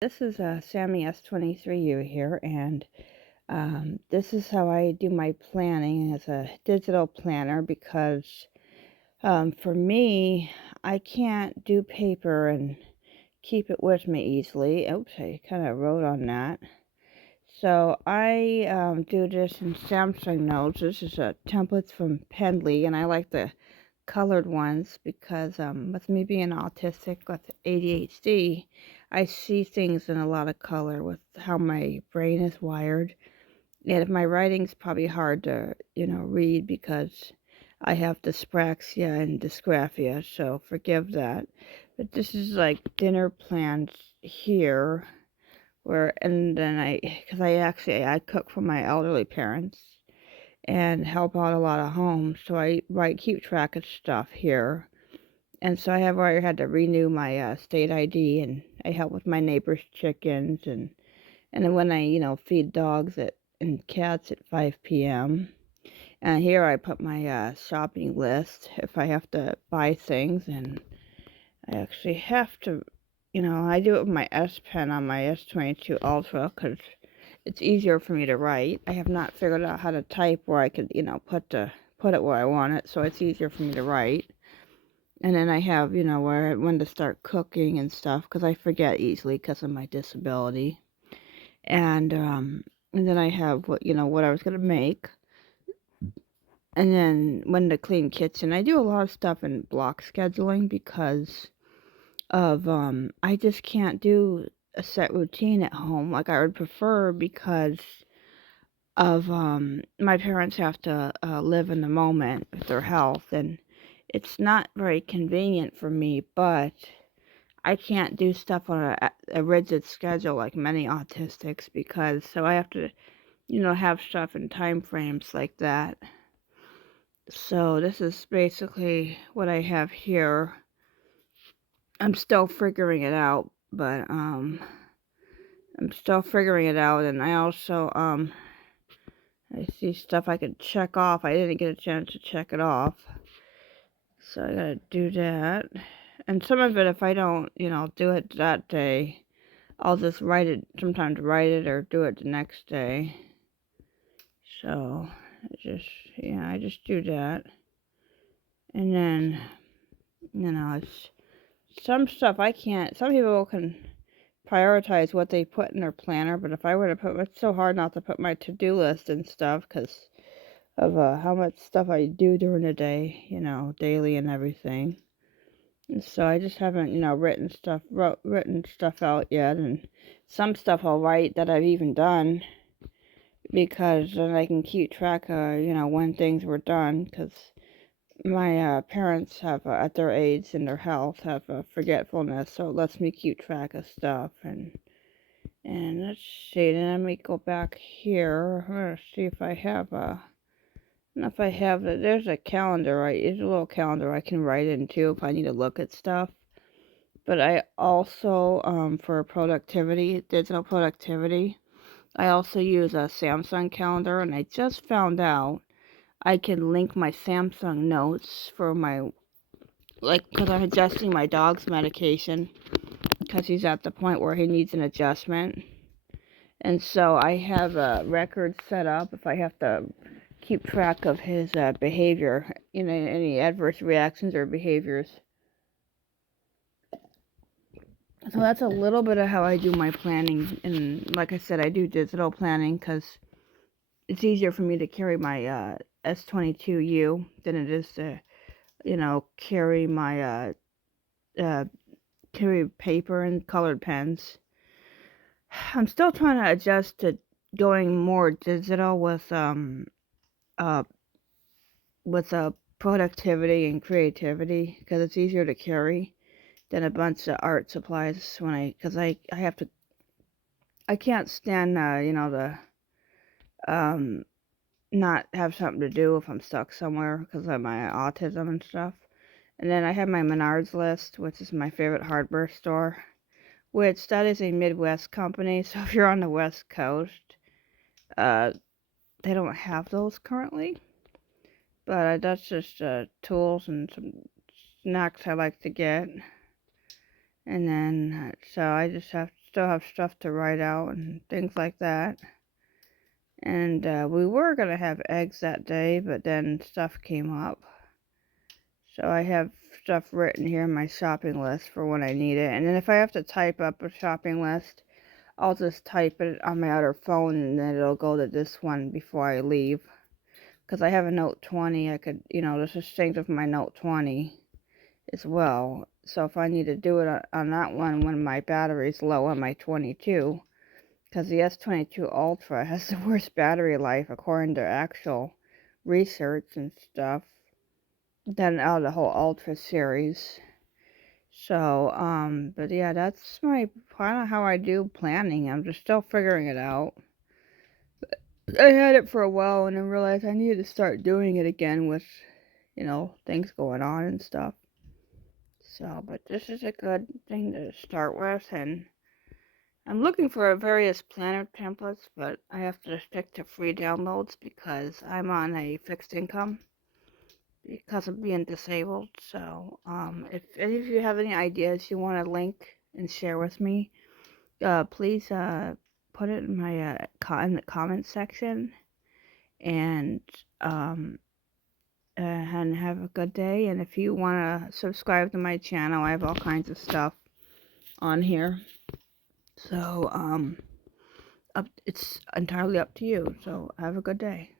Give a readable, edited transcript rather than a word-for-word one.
This is Sammy S23U here, and this is how I do my planning as a digital planner because for me, I can't do paper and keep it with me easily. Oops, I kind of wrote on that. So I do this in Samsung Notes. This is a templates from Pendley, and I like the colored ones because with me being autistic with ADHD, I see things in a lot of color with how my brain is wired. And my writing's probably hard to, read because I have dyspraxia and dysgraphia, so forgive that. But this is like dinner plans here and then because I cook for my elderly parents and help out a lot of homes, so keep track of stuff here. And so I have already had to renew my state ID, and I help with my neighbor's chickens, and then when I feed dogs and cats at 5 p.m. And here I put my shopping list if I have to buy things, and I actually have to, I do it with my S Pen on my S22 Ultra because it's easier for me to write. I have not figured out how to type where I could, put it where I want it, so it's easier for me to write. And then I have, when to start cooking and stuff because I forget easily because of my disability. And then I have what I was gonna make, and then when to clean kitchen. I do a lot of stuff in block scheduling because of I just can't do a set routine at home like I would prefer because of my parents have to live in the moment with their health, and it's not very convenient for me, but I can't do stuff on a rigid schedule like many autistics because so I have to have stuff in time frames like that. So this is basically what I have here. I'm still figuring it out, but I'm still figuring it out, and I also I see stuff I could check off. I didn't get a chance to check it off. So I gotta do that. And some of it, if I don't, do it that day, I'll just sometimes write it or do it the next day. So, I just do that. And then, it's some stuff I can't, some people can prioritize what they put in their planner, but if I were to it's so hard not to put my to-do list and stuff because of how much stuff I do during the day, daily and everything. And so I just haven't, written stuff out yet, and some stuff I'll write that I've even done because then I can keep track of, when things were done because my parents have, at their age and their health, have forgetfulness, so it lets me keep track of stuff. And let's see, then let me go back here. I'm gonna see if I have if I have it. There's a calendar, right? There's a little calendar I can write into if I need to look at stuff. But I also, for productivity, digital productivity, I also use a Samsung calendar, and I just found out I can link my Samsung notes for because I'm adjusting my dog's medication because he's at the point where he needs an adjustment. And so I have a record set up if I have to keep track of his behavior, any adverse reactions or behaviors. So that's a little bit of how I do my planning. And like I said, I do digital planning because it's easier for me to carry my S22U than it is to, carry my carry paper and colored pens. I'm still trying to adjust to going more digital uh with productivity and creativity because it's easier to carry than a bunch of art supplies because I have to I can't stand the um not have something to do if I'm stuck somewhere because of my autism and stuff. And then I have my Menards list, which is my favorite hardware store, which that is a Midwest company. So if you're on the West Coast, uh, they don't have those currently. But that's just tools and some snacks I like to get. And then so I just have still have stuff to write out and things like that. And we were going to have eggs that day, but then stuff came up. So I have stuff written here in my shopping list for when I need it. And then if I have to type up a shopping list, I'll just type it on my other phone and then it'll go to this one before I leave. Because I have a Note 20, I could, just sync with my Note 20 as well. So if I need to do it on that one when my battery's low on my 22, because the S22 Ultra has the worst battery life according to actual research and stuff than out of the whole Ultra series. So, but yeah, that's my kind of how I do planning. I'm just still figuring it out. I had it for a while and then realized I needed to start doing it again with, things going on and stuff. So, but this is a good thing to start with, and I'm looking for various planner templates, but I have to stick to free downloads because I'm on a fixed income because of being disabled. So, if any of you have any ideas you want to link and share with me, please put it in my in the comments section, and and have a good day. And if you want to subscribe to my channel, I have all kinds of stuff on here. So, it's entirely up to you. So, have a good day.